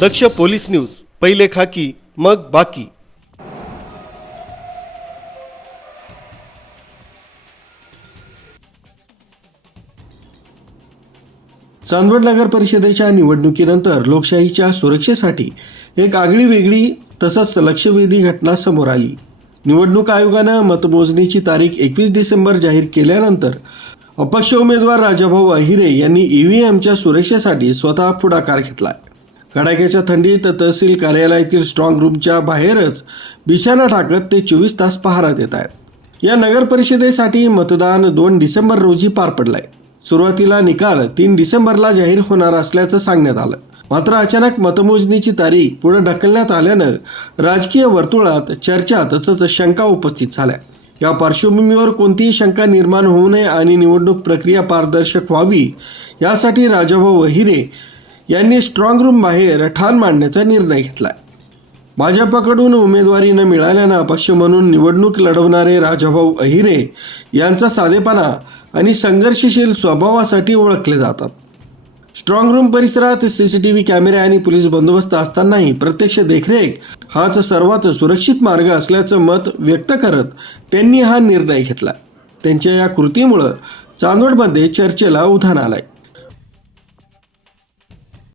दक्ष police news पहिले खाकी मग बाकी. चांदवड नगर परिषदेच्या निवडणुकीनंतर लोकशाहीच्या सुरक्षेसाठी एक आगळी वेगळी तसंच लक्षवेधी घटना समोर आली. निवडणूक आयोगानं मतमोजणीची तारीख एकवीस डिसेंबर जाहीर केल्यानंतर अपक्ष उमेदवार राजाभाऊ अहिरे यांनी ई व्ही एमच्या सुरक्षेसाठी स्वतः पुढाकार घेतला. कडाक्याच्या थंडीत तहसील कार्यालयातील स्ट्रॉंग रूमच्या बाहेरच बिछाना टाकत ते चोवीस तास पहारा देत आहेत. या नगर परिषदेसाठी मतदान दोन डिसेंबर रोजी पार पडलंय. सुरुवातीला निकाल तीन डिसेंबरला जाहीर होणार असल्याचं सांगण्यात आलं. मात्र अचानक मतमोजणीची तारीख पुढे ढकलण्यात आल्यानं राजकीय वर्तुळात चर्चा तसंच शंका उपस्थित झाल्या. या पार्श्वभूमीवर कोणतीही शंका निर्माण होऊ नये आणि निवडणूक प्रक्रिया पारदर्शक व्हावी यासाठी राजाभाऊ वहिरे यांनी स्ट्रॉंग रूम बाहेर ठाण मांडण्याचा निर्णय घेतला. भाजपकडून उमेदवारी न मिळाल्यानं अपक्ष म्हणून निवडणूक लढवणारे राजाभाऊ अहिरे यांचा साधेपणा आणि संघर्षशील स्वभावासाठी ओळखले जातात. स्ट्रॉंग रूम परिसरात सी सी टी व्ही कॅमेरे आणि पोलीस बंदोबस्त असतानाही प्रत्यक्ष देखरेख हाच सर्वात सुरक्षित मार्ग असल्याचं मत व्यक्त करत त्यांनी हा निर्णय घेतला. त्यांच्या या कृतीमुळं चांदोडमध्ये चर्चेला उधाण आलंय.